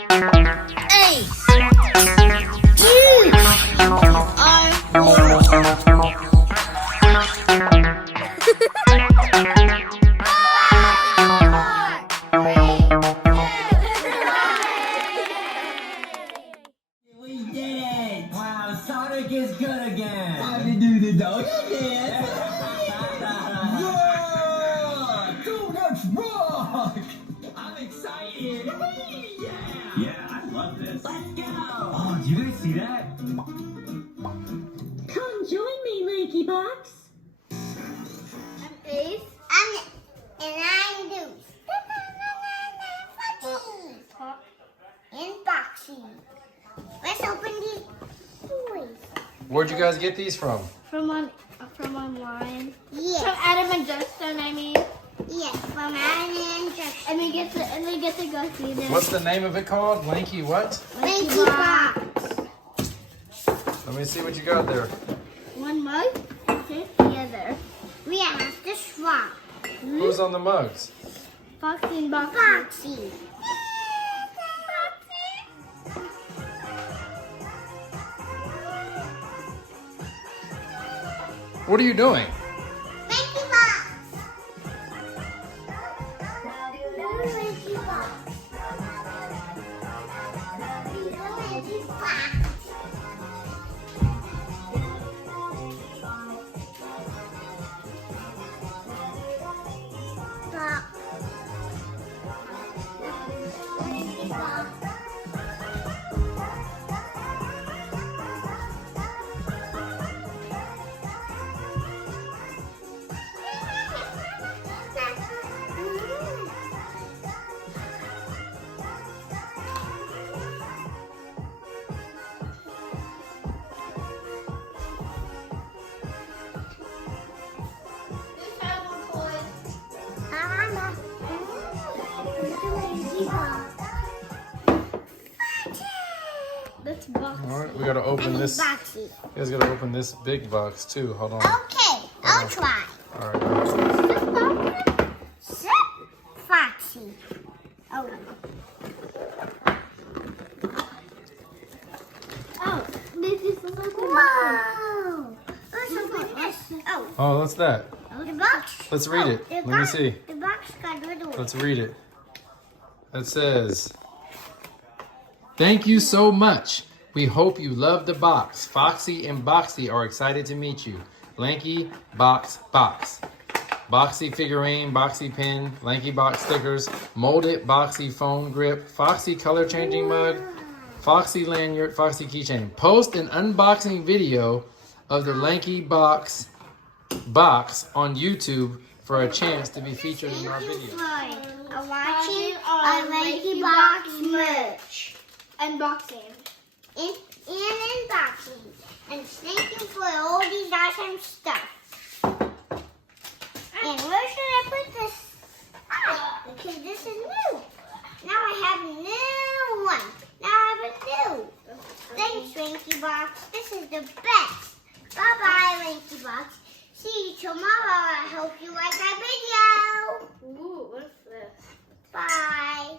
Hey! Dude! We did it! Wow, Sonic is good again! Time to do the donut dance! Yeah! Donuts rock! I'm excited! Yeah, I love this. Let's go! Oh, do you guys see that? Come join me, Lanky Box. I'm Ace. I'm Deuce. And Boxy. Let's open these toys. Where'd you guys get these from? From online. Yes. From Adam and Justin, I mean. Yes, from Adam and Justin. And we get to go see them. What's the name of it called? Lanky what? Lanky Box. Let me see what you got there. One mug, sit together. We have to swap. Who's on the mugs? Foxy and Boxy. Boxy. What are you doing? Lanky Box. Lanky Box. Lanky Box. Box. Lanky Box. That's Boxy. All right, we gotta open this. You Boxy. guys gotta open this big box too. Hold on. Okay, I'll try. All right. Sip, Foxy. Oh. Oh, this is something. Whoa. Let's open this. Oh, Oh, what's that? the box. Let's read it. the Let me box- see. The box got rid of it. Let's read it. It says, "Thank you so much. We hope you love the box. Foxy and Boxy are excited to meet you. Lanky Box Box. Boxy figurine, Boxy pin, Lanky Box stickers, molded Boxy phone grip, Foxy color changing mug, Foxy lanyard, Foxy keychain. Post an unboxing video of the Lanky Box on YouTube for a chance to be featured in our Thank you video." for watching our our Lanky Box merch. Unboxing. And unboxing. And thank you for all these awesome stuff. And where should I put this? Because this is new. Now I have a new one. Now I have a new. Thanks, Lanky Box. This is the best. Bye-bye, Lanky Box. See you tomorrow. I hope you like our video. Ooh, what's this? Bye.